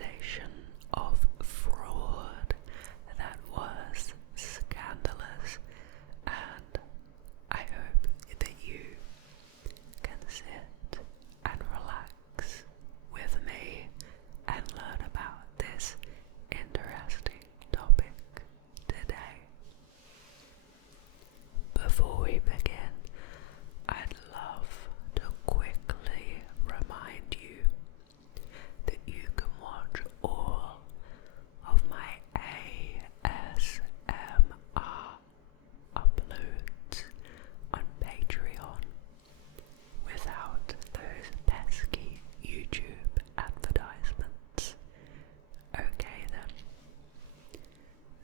accusation of fraud that was scandalous, and I hope that you can sit and relax with me and learn about this interesting topic today. Before we begin, I'd love to quickly remind you that you can watch all of my ASMR uploads on Patreon without those pesky YouTube advertisements. Okay then.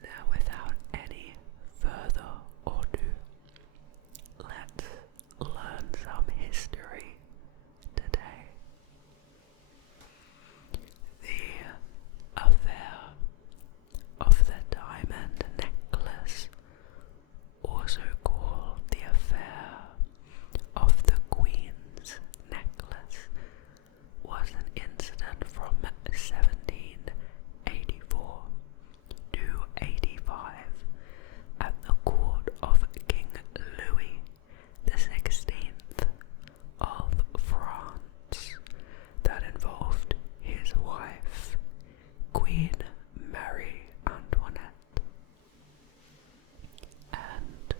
Now without any further ado, let's learn some history today. The affair of the diamond necklace, also called the affair of the Queen's necklace, was an incident from 1784 to 85 at the court of King Louis XVI of France that involved his wife, Queen Marie Antoinette. And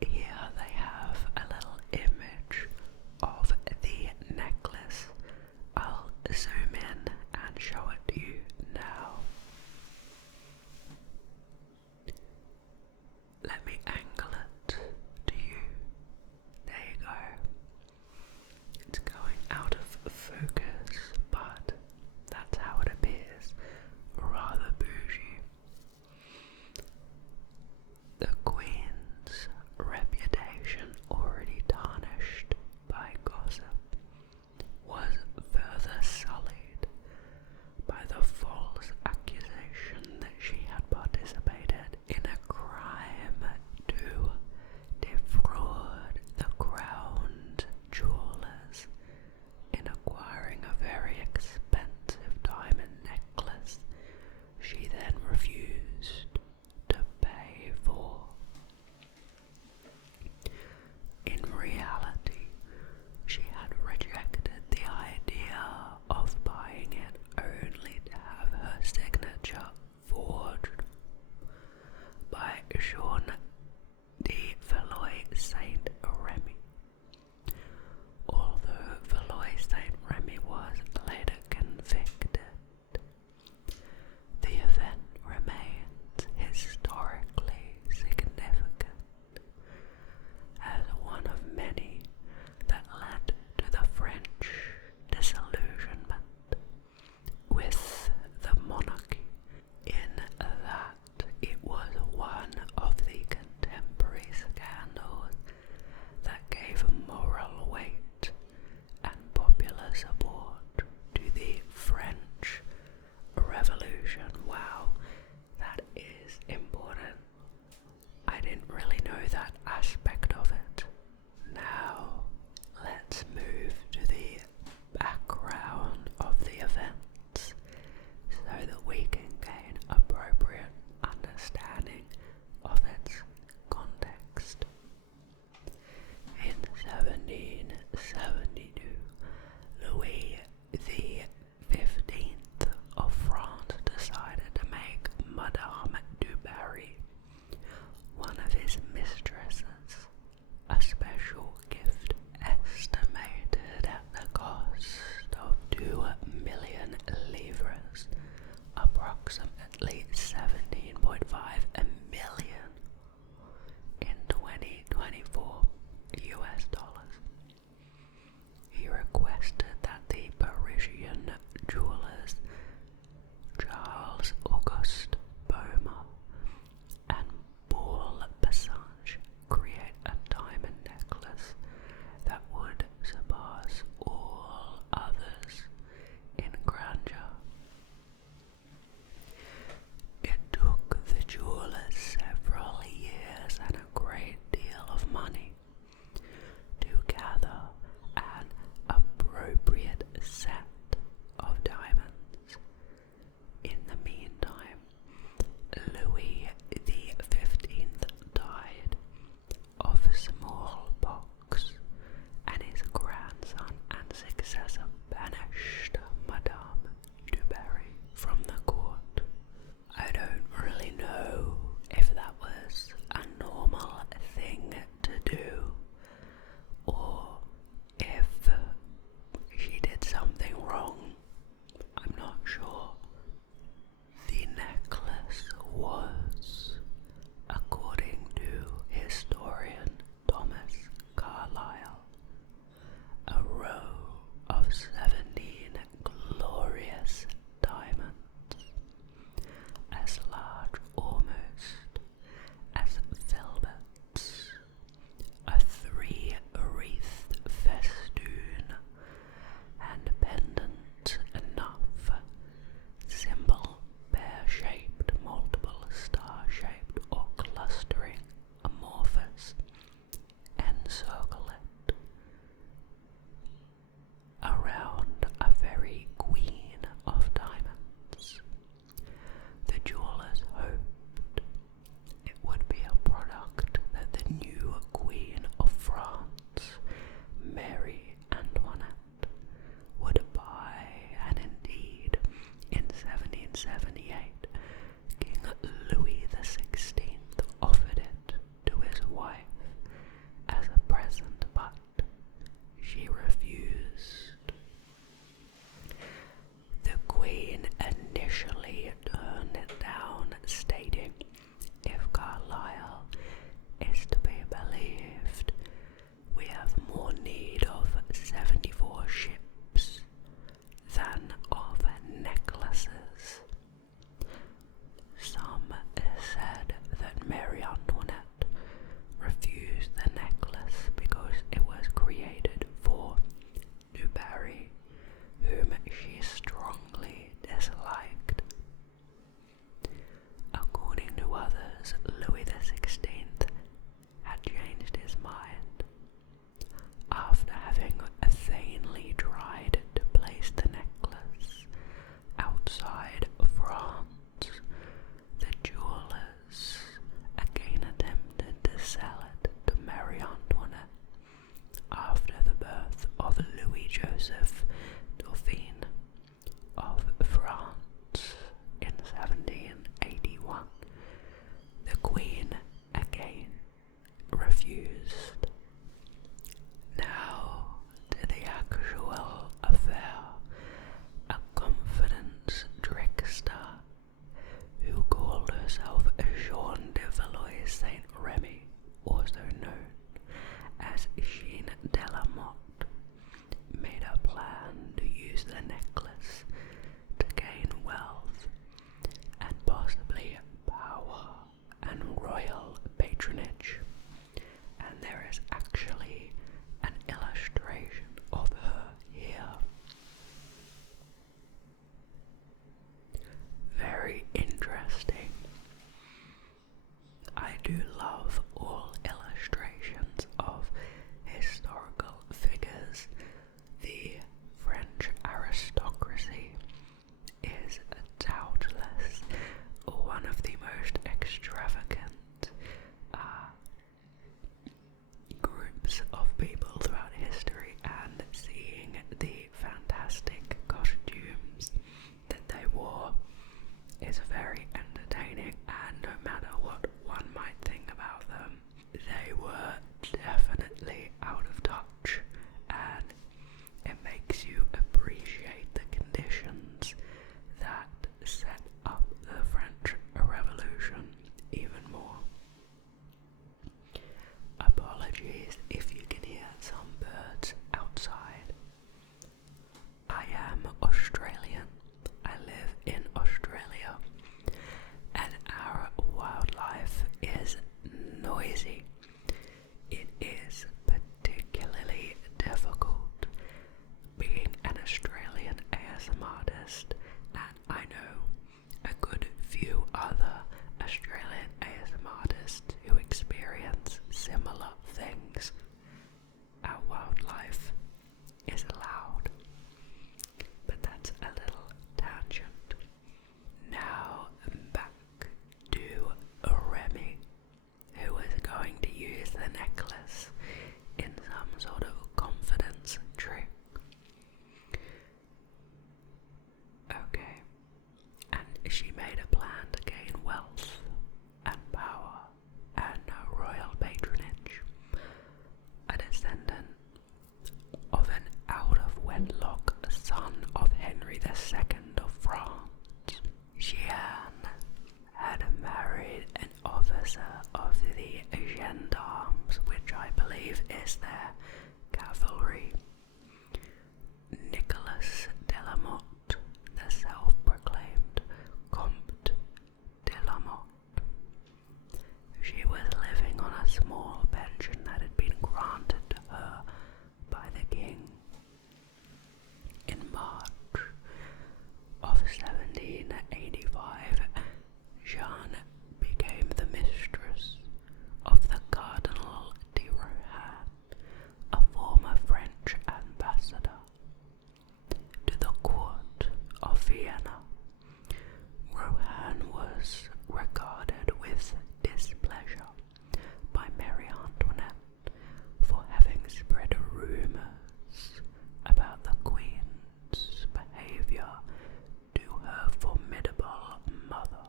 here they have a little image of the necklace. I'll zoom in and show it to you now. Let me angle it to you. There you go. It's going out of focus, but that's how it appears noisy. It is particularly difficult being an Australian ASMR artist, and I know a good few other Australian ASMR artists who experience similar things. Our wildlife is loud, but that's a little tangent. Now back to Remy, who is going to use the necklace in some sort of confidence trick. Okay, and she made a plan to gain wealth and power and royal patronage. A descendant of an out-of-wedlock son of Henry II of France, Jeanne had married an officer of the gendarmes, which I believe is their cavalry, Nicolas de la Motte, the self-proclaimed Comte de la Motte. She was living on a small pension that had been granted to her by the king. In March of 1785, Jeanne became the mistress of the Cardinal de Rohan, a former French ambassador to the court of Vienna. Rohan was regarded with displeasure by Marie Antoinette for having spread rumors about the Queen's behavior to her formidable mother,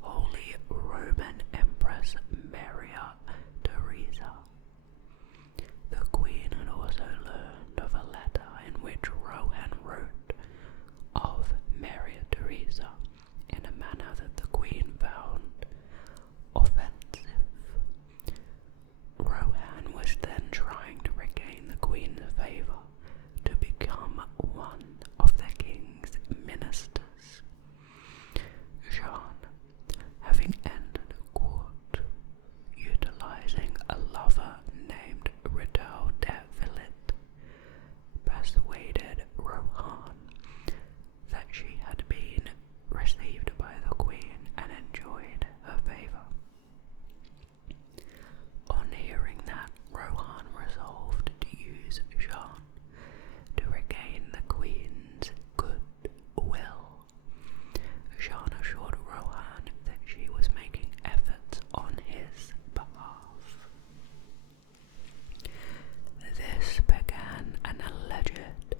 Holy Roman Empress Maria Theresa. The Queen had also learned of a letter in which Rohan wrote of Maria Theresa in a manner that the Queen found offensive. Rohan was then trying to regain the Queen's favour to become one of the King's ministers. Jeanne, having entered court, utilising a lover named Rideau de Villet, persuaded Rohan that she had been received by the Queen and enjoyed her favour. On hearing that, Rohan resolved to use Jeanne to regain the Queen's goodwill. Jeanne assured Rohan that she was making efforts on his behalf. This began an alleged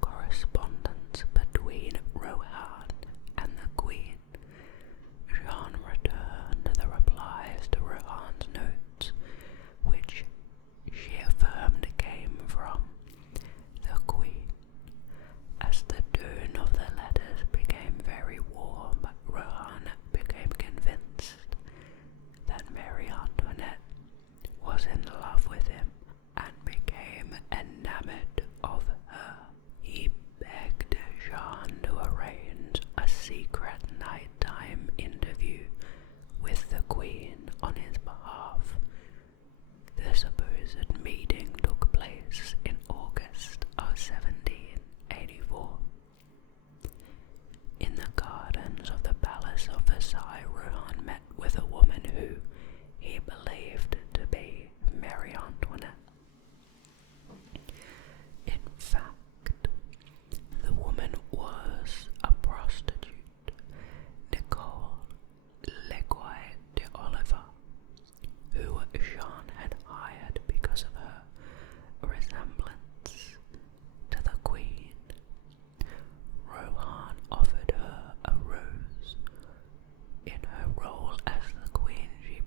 correspondence between Rohan and the Queen. Jeanne returned the replies to Rohan's notes, which she affirmed came from the Queen. As the tone of the letters became very warm, Rohan became convinced that Marie Antoinette was in love with him and became enamored of her. He begged Jeanne to arrange a secret nighttime interview with the Queen on his behalf. The supposed meeting took place in August of 1784. In the gardens of the Palace of Versailles, Rohan met with a woman who he believed to be Marie Antoinette. In fact, the woman was a prostitute, Nicole Leguay de Oliver, who Jeanne had hired because of her resemblance to the Queen. Rohan offered her a rose. In her role as the Queen, she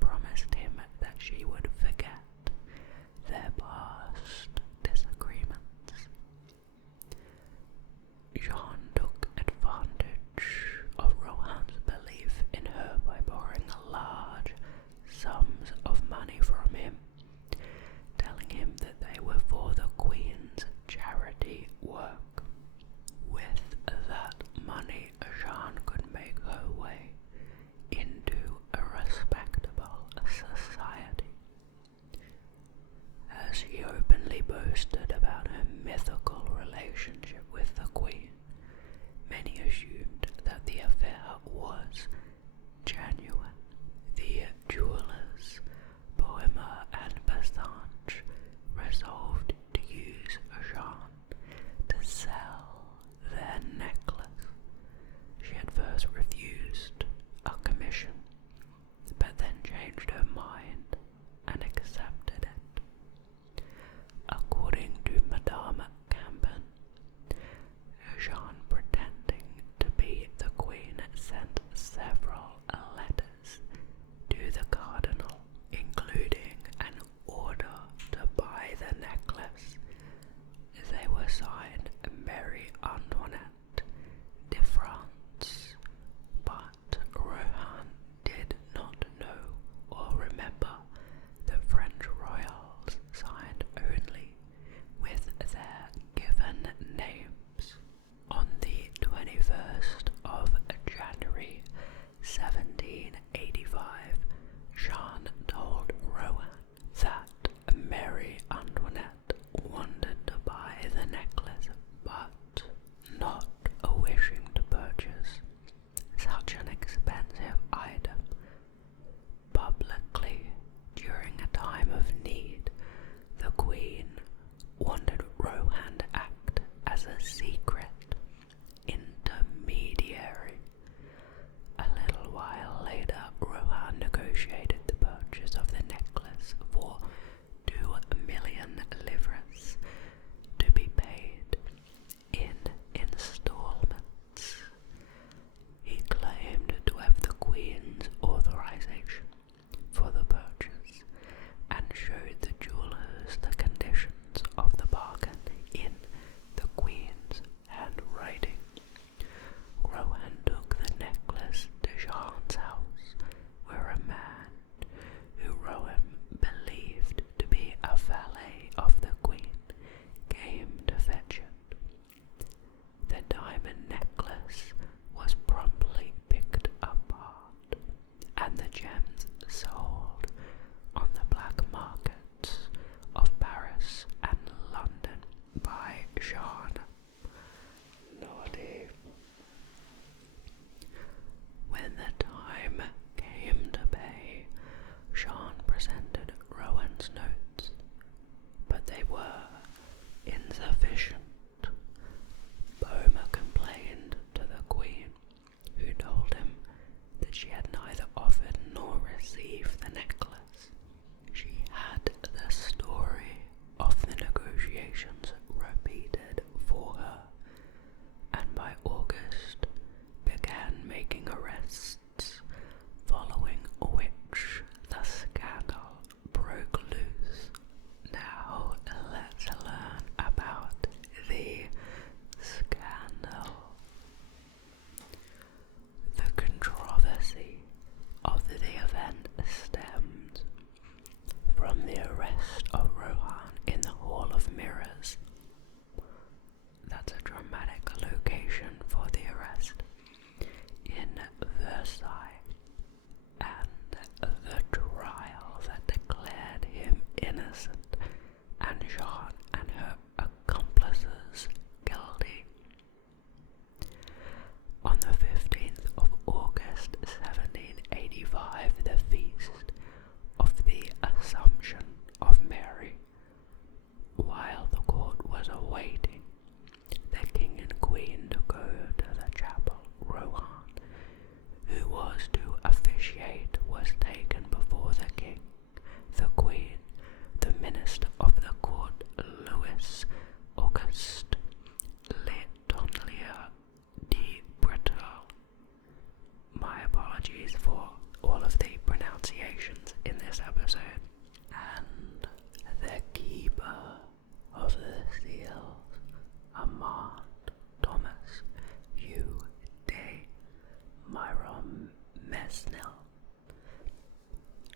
Mesnil.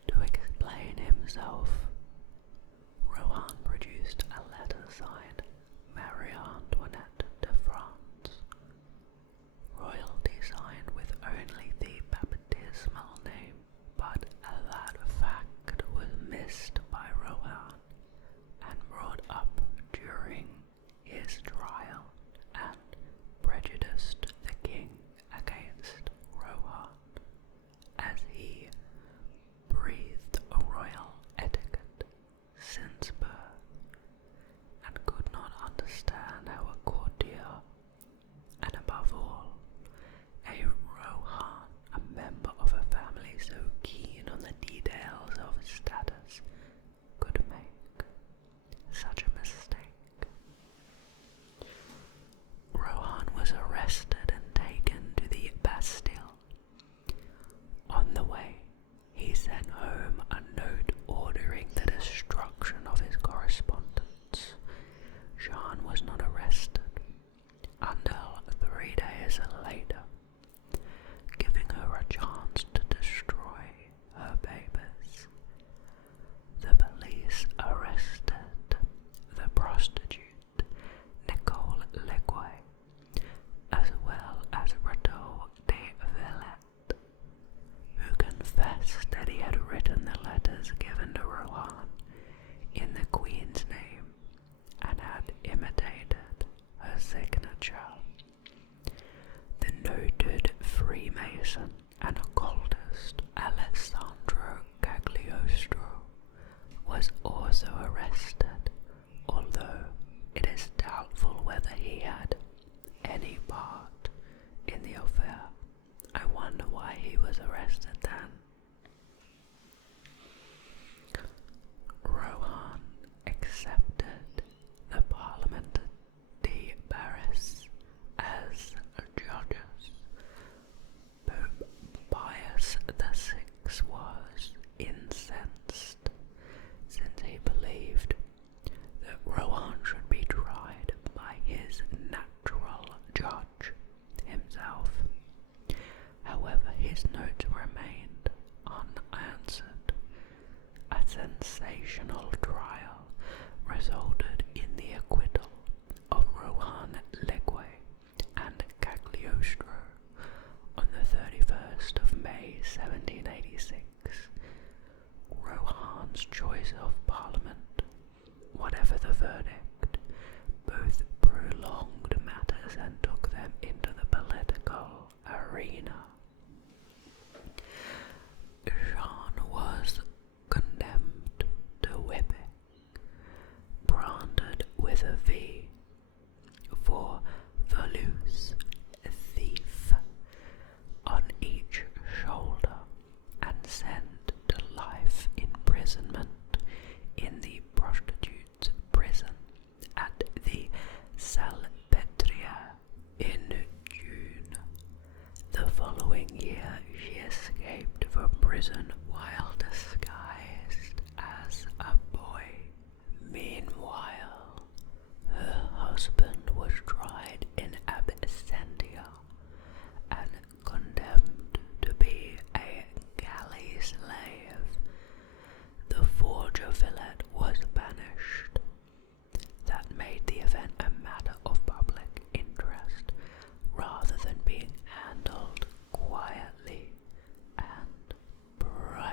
To explain himself, Rohan produced a letter signed Marie Antoinette de France. Royalty signed with only the baptismal name, but that fact was missed by Rohan and brought up during his trial and prejudiced the king against Rohan, as he breathed a royal etiquette since birth and could not understand how a courtier, and above all, a Rohan, a member of a family so keen on the details of status, could make such a mistake. Rohan was arrested and taken to the Bastille. On the way, he sent home a note ordering the destruction of his correspondence. Jeanne was not arrested until 3 days later, giving her a chance to destroy her papers. The police arrested the prostitute Nicole Leguay, as well as Radeau de Villette, who confessed that he had written the letters given to Rohan in the Queen's name and had imitated her signature. The noted Freemason and occultist Alessandro Cagliostro was also arrested, although it is doubtful whether he had any part in the affair. I wonder why he was arrested then. Rohan accepted the Parlement de Paris as judges. Pope Pius VI was incensed, since he believed that Rohan should be tried by his natural judge himself. However, his notes remained unanswered. A sensational trial resulted in the acquittal of Rohan Leguay and Cagliostro on the 31st of May 1786. Rohan's choice of Parliament, whatever the verdict, both prolonged matters and took them into the political arena. Jeanne was condemned to whipping, branded with a V for volus, thief, on each shoulder, and sent to life imprisonment in the prostitutes' prison at the Salpêtrière in June. The following year, she escaped from prison while disguised as a boy. Meanwhile, her husband was tried in absentia and condemned to be a galley slave. The forger Villette was banished. That made the event a matter of public interest, rather than being handled quietly and privately.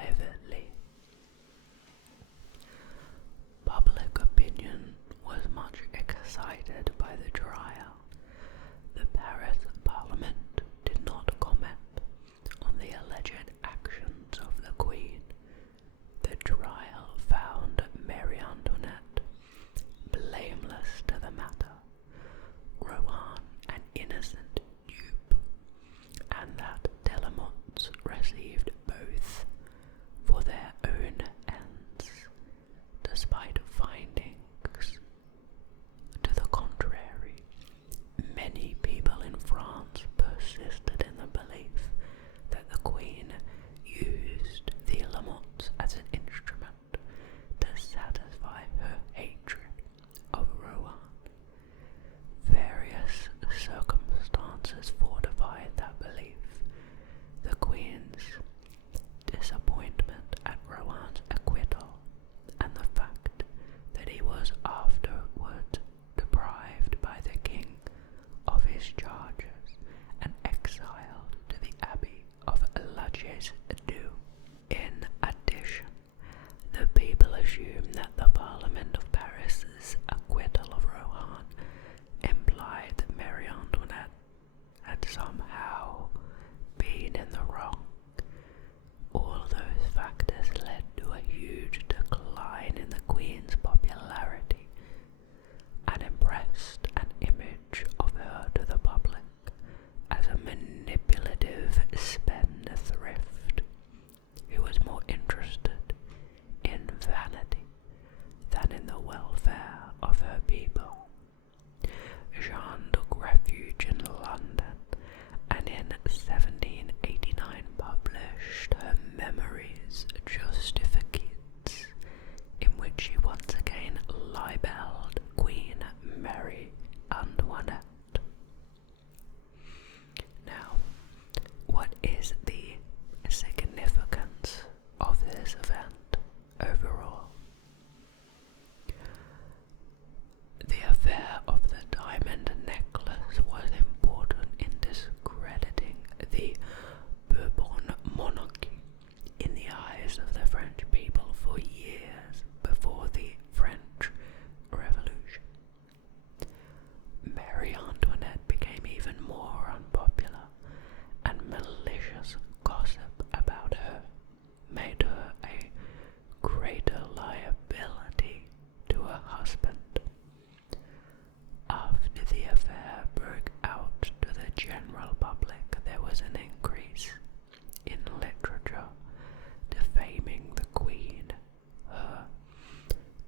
always do. In addition, the people assume that the Parliament of Paris's acquittal of Rohan implied that Marie Antoinette had somehow been in the wrong. All those factors led to a huge decline in the Queen's popularity and impressed an image of her to the public as a manipulative spendthrift who was more interested in vanity than in the welfare of her people. Jeanne took refuge in London and in 1789 published her Memories Justificates, in which she once again libelled Queen Marie Antoinette. Now, what is the significance of this event overall? The affair of the diamond necklace was important in discrediting the Bourbon monarchy in the eyes of the French people for years before the French Revolution. Marie Antoinette became even more unpopular, and malicious gossip about her made her a greater liability to her husband. After the affair broke out to the general public, there was an increase in literature defaming the Queen. Her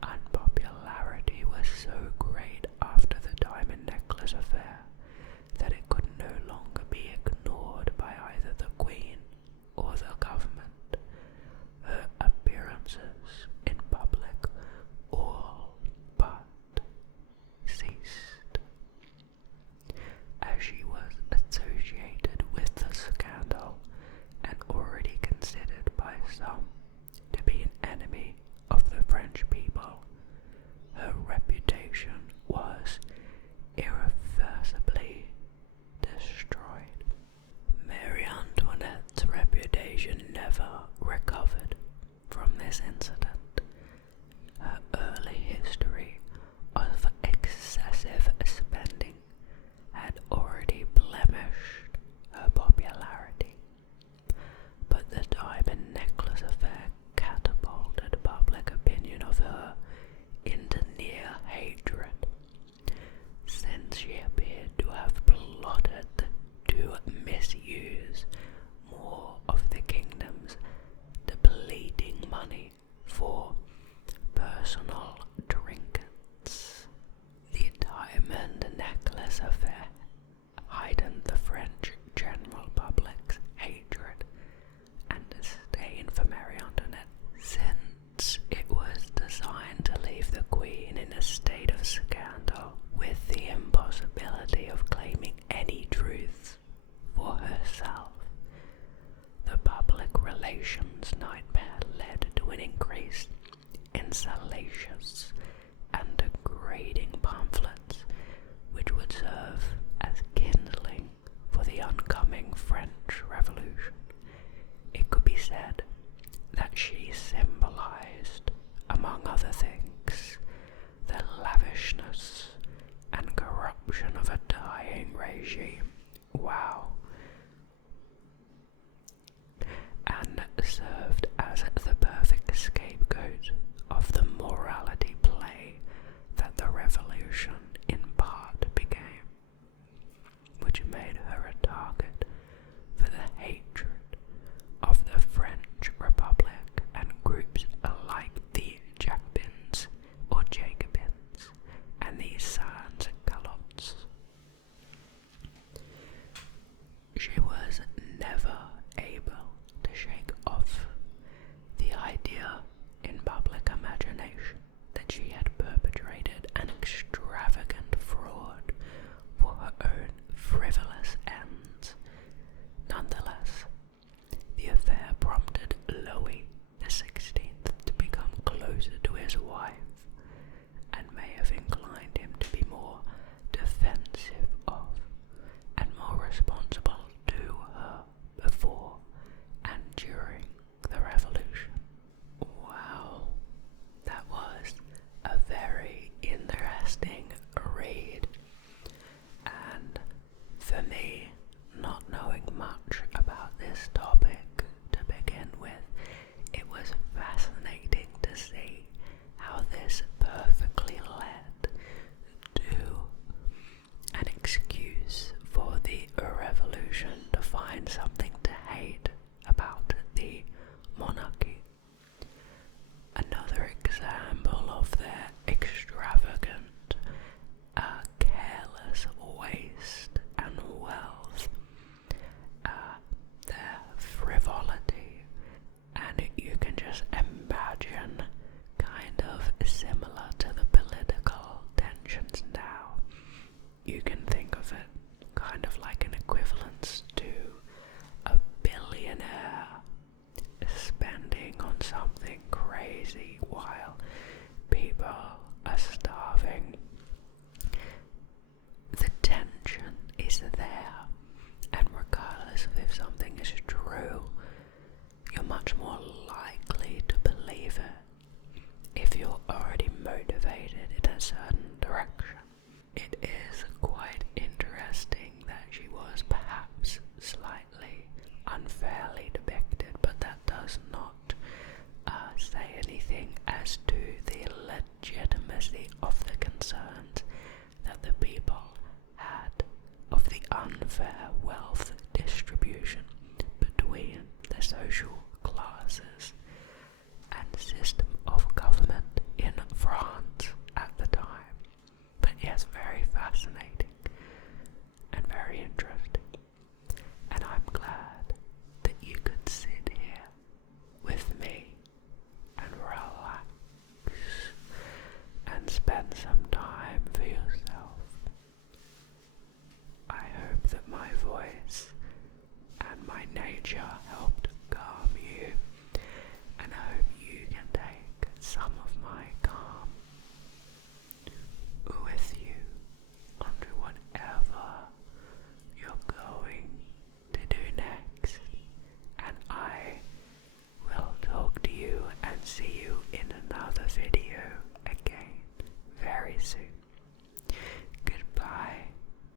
unpopularity was so great after the diamond necklace affair that it could no longer be ignored by either the Queen or the government. Her appearances in public all but ceased, as she was associated with the scandal and already considered by some to be an enemy of the French people. Her reputation was irreversibly destroyed. Marie Antoinette's reputation never recovered from this incident. Her early history of excessive spending had already blemished her popularity, but the diamond necklace affair catapulted public opinion of her into near hatred, since she appeared to have plotted to misuse more of the kingdom's depleting money for personal trinkets. The diamond necklace affair heightened the French general public's hatred and disdain for Marie Antoinette, since it was designed to leave the Queen in a state of scandal with the impossibility of claiming any truths for herself. The public relations nightmare led to an increase in salacious and degrading pamphlets, which would serve as kindling for the oncoming French Revolution. It could be said that she symbolized, among other things, the lavishness and corruption of a dying regime. Wow. And served as the perfect scapegoat of the morality play that the revolution in part became, which made her a target for the hatred of the French Republic and groups like the Jacobins or Jacobins and the Sans-Culottes. She was never able to shake off the idea in public imagination that she had perpetrated an extravagant fraud for her own frivolous ends. Nonetheless, the affair prompted Louis XVI to become closer to his wife, and may have inclined him to be more defensive of and more responsible to her before and during something